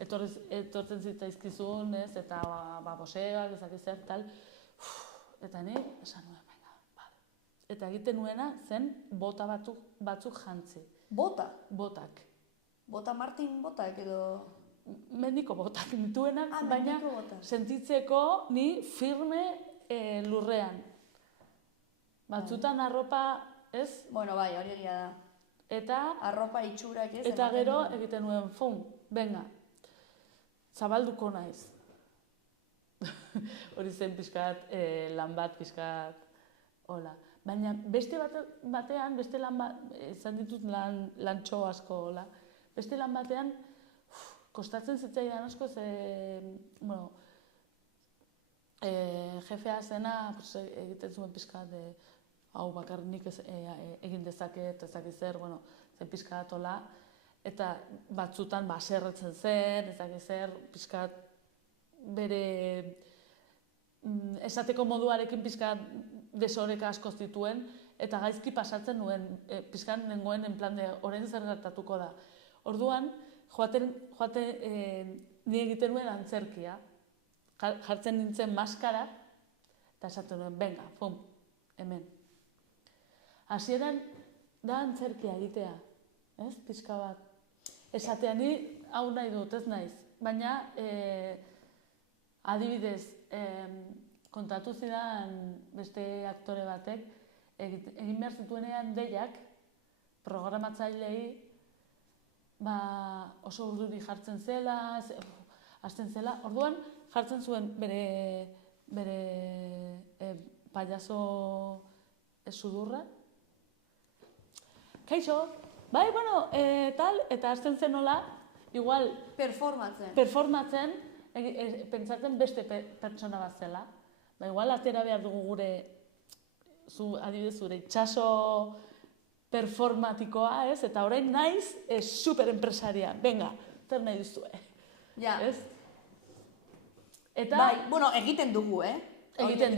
etortzen zitzaizkizun, ez, eta boseak, ez dakiz zer, tal. Eta ni, esan nuen, venga, eta egiten nuena zen bota batzuk jantzi. Bota? Botak. Bota Martin botak edo... Mendiko botak nituenak, baina sentitzeko ni firme lurrean. Batzutan arropa, ez? Bueno, bai, hori egia da. Eta Arropa itxurak ez. eta gero egiten nuen, venga, zabalduko naiz. Hori zen pixkat, lan bat pixkat, hola. Baina beste batean, beste lan bat, izan ditut lantxo asko, hola. Beste lan batean, kostatzen zitzaidan asko, bueno, jefea zena egiten zuen pixkat, hau bakarrik egin dezaket, ezakit zer, bueno, zen pixkat, hola. Eta batzutan baserretzen zen, ezakit zer, pixkat, bere esateko moduarekin pixkat desoreka asko zituen, eta gaizki pasatzen nuen, pixkan nengoen en plan de orain zer gertatuko da. Orduan, ni egiten nuen antzerkia, jartzen nintzen maskara, eta esaten nuen, venga, hemen. Hasieran da antzerkia egitea, ez, pixka bat. Esatea ni hau nahi dut, ez naiz, baina adibidez, kontatu zidan beste aktore batek, egin behar zituenean deiak, programatzailei, oso urduri jartzen zela, hasten zela, orduan jartzen zuen bere payaso sudurra. Kaixo, bai, bueno, tal, eta hasten zen nola, igual performatzen, pentsatzen beste pertsona bat zela. Igual atera behar dugu gure, adibidez, zure itxaso performatikoa, ez? Eta orain naiz superenpresaria. Venga, zer nahi duzue. Ja. Ez? Eta... Bai, bueno, egiten dugu, Egiten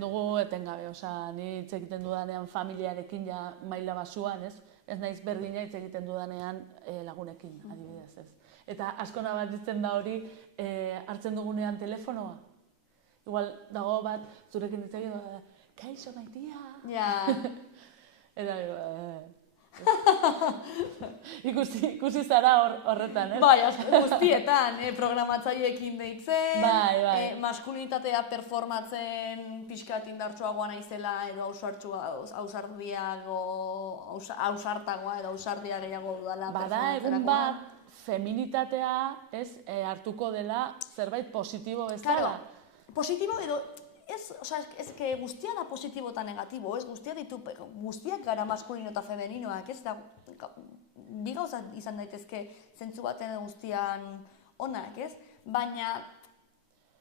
dugu etengabe. Osea, ni hitz egiten dudanean familiarekin ja maila basuan, ez? Ez naiz berdina hitz egiten dudanean lagunekin, adibidez, ez? Eta asko nabaritzen da hori hartzen dugunean telefonoa. Igual dago bat zurekin hitz egin, kaixo maitia. Ja. Eta ikusi zara horretan, ez? Bai, guztietan, programatzaileekin deitzen, bai. maskulinitatea performatzen pixkat indartsuagoa naizela, edo ausartagoa edo ausardia gehiago dudala. Bada egun bat, feminitatea hartuko dela zerbait positibo bezala. Positibo edo, ez que guztia da positibo eta negatibo, ez guztiak gara maskulino eta femeninoak, ez da, bi gauza izan daitezke zentzu baten guztian onak, ez? Baina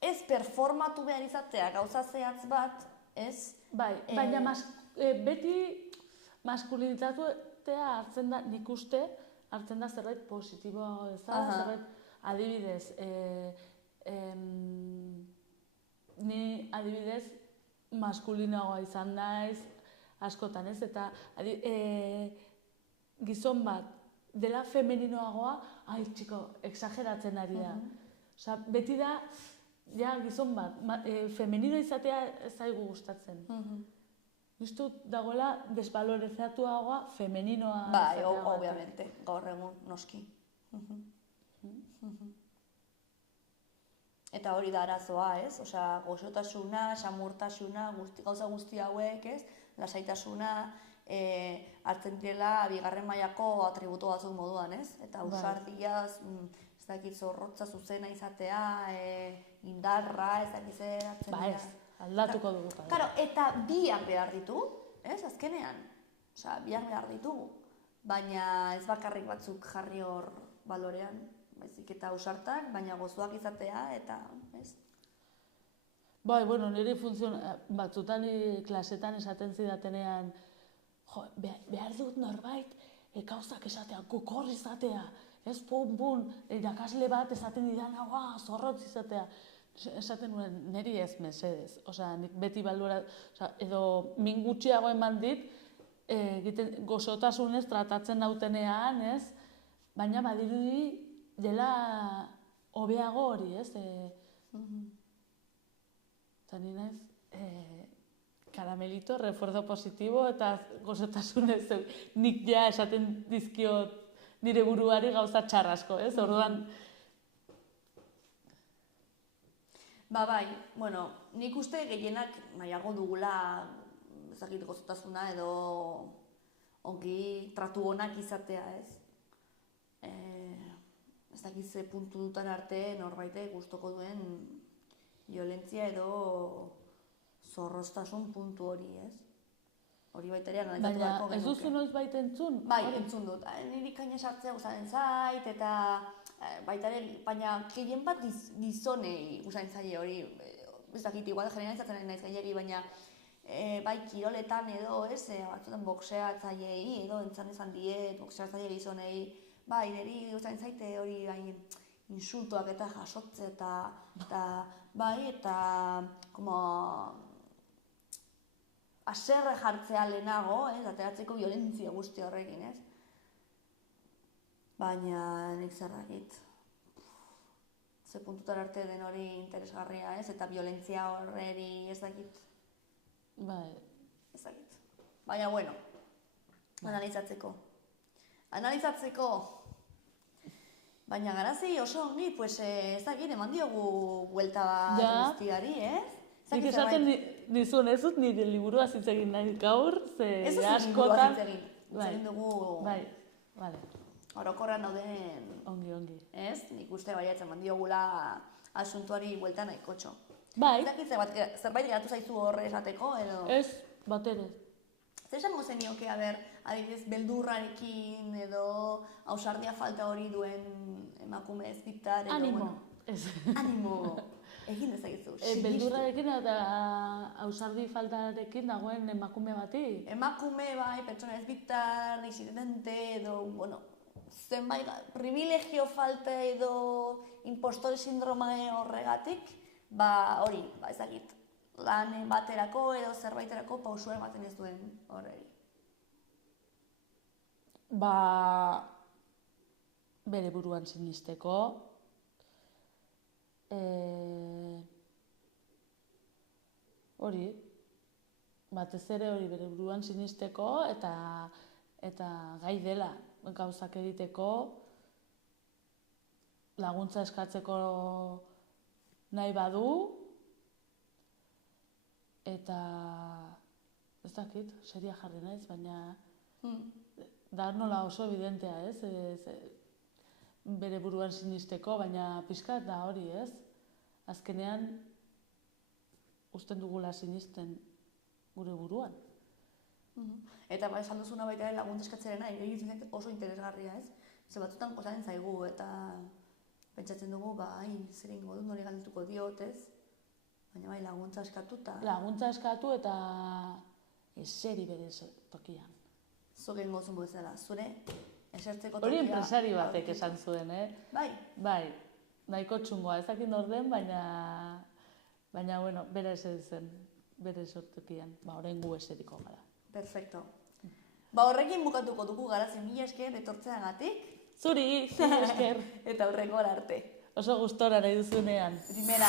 ez performatu behar izatea gauza zehatz bat, ez? Bai, baina beti maskulinitatea hartzen da, nik uste, hartzen da zerbait positiboa bezala, zerbait adibidez, ni adibidez maskulinoagoa izan naiz askotan, ez? Eta gizon bat dela femeninoagoa, ai, txiko, exageratzen ari da. Osea, beti da, ja, gizon bat, femenino izatea ez zaigu gustatzen. Guztut dagoela desbalorizatuagoa femeninoa bai, obviamente, gaur egun, noski. Eta hori da arazoa, ez? Osea, gozotasuna, samurtasuna, gauza guzti hauek, ez? Lasaitasuna, hartzen direla bigarren mailako atributu batzuk moduan, ez? Eta ausardia, ez dakit zorrotza zuzena izatea, indarra, ez dakit zer hartzen dira. Aldatuko dugu. Claro, eta biak behar ditu, ez? Azkenean. Osea, biak behar ditugu. Baina ez bakarrik batzuk jarri hor balorean. Baizik eta ausartak, baina gozoak izatea, eta, ez? Bai, bueno, nire batzutan klasetan esaten zidatenean, behar dut norbait, gauzak esatea, kokor izatea, ez, pun, irakasle bat esaten didan, zorrotz izatea. Esaten nuen, niri ez mesedez, osea, nik beti balora, edo min gutxiago eman dit, gozotasunez tratatzen nautenean, ez? Baina badirudi dela hobeago hori, ez? Eta ni naiz, karamelito, refuerzo positibo eta gozotasunez nik ja esaten dizkiot nire buruari gauza txarrasko, ez? Orduan... Bai, bueno, nik uste gehienak nahiago dugula ezagik gozotasuna edo ongi tratu onak izatea, ez? Ez dakit ze puntu dutan arte norbaitek gustoko duen violentzia edo zorroztasun puntu hori, ez? Hori baita ere analizatu beharko Baina ez duzu noizbait entzun? Bai, entzun dut. Niri kaina sartzea gustatzen zait eta baita ere, baina gehien bat gizonei gustatzen zaie hori. Ez dakit, igual generalizatzen ari naiz gehiegi, baina bai kiroletan edo, ez, batzutan boxeatzaileei edo entzan esan diet, boxeatzaile gizonei, bai, niri gustatzen zaite hori insultoak eta jasotze eta bai, eta como haserre jartzea lehenago, ateratzeko violentzia guzti horrekin, ez? Baina nik zerrakit. Ze puntutar arte den hori interesgarria, ez? Eta violentzia horreri ez dakit. Bai. Ez dakit. Baina, bueno, analizatzeko. Analizatzeko. Baina garazi oso ongi, pues ez dakit, eman diogu buelta guztiari, ez? Nik esaten nizun, ez dut nire liburua hitz egin nahi gaur, ze askotan... Ez dut liburua hitz egin. Hitz egin dugu... Bai, bale. Orokorrean dauden... Ongi. Ez? Nik uste baiatzen mandiogula asuntuari buelta nahikotxo. Bai. Zerbait geratu zaizu horre esateko, edo... Ez, bat ere. Zer esango zenioke, adibidez, beldurrarekin edo ausardia falta hori duen emakume ezbitar, edo... Animo. Ez. Animo. Egin dezakezu. Beldurrarekin eta ausardi faltarekin dagoen emakume bati? Emakume bai, pertsona ezbitar, disidente edo, bueno, zenbait privilegio falta edo impostore sindroma horregatik, hori, ezagit, lan baterako edo zerbaiterako pausua ematen ez duen horreri. Bere buruan sinisteko, hori, batez ere hori bere buruan sinisteko eta gai dela gauzak egiteko, laguntza eskatzeko nahi badu, eta ez dakit, seria jarri naiz, baina da nola oso evidentea, ez? Bere buruan sinisteko, baina pixkat da hori, ez? Azkenean, usten dugula sinisten gure buruan. Eta esan duzuna baita laguntza eskatzerena, egiten oso interesgarria, ez? Ze batzutan kozaten zaigu eta pentsatzen dugu, zer egingo dut, nori galdetuko diot, ez? Baina bai, laguntza eskatu eta... Laguntza eskatu eta eseri bere tokian. Zuk egingo zuen bezala, zure esertzeko tokia... Hori enpresari batek esan zuen, Bai? Bai, nahiko txungoa, ez dakit orden, baina, bueno, bere eseri zen, bere esertokian, orain gu eseriko gara. Perfecto. Horrekin bukatuko dugu Garazi, mila esker etortzeagatik. Zuri, mila esker. Eta hurrengo arte. Oso gustora nahi duzunean. Primera.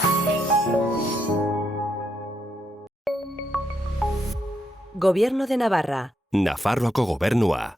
Gobierno de Navarra. Nafarroako gobernua.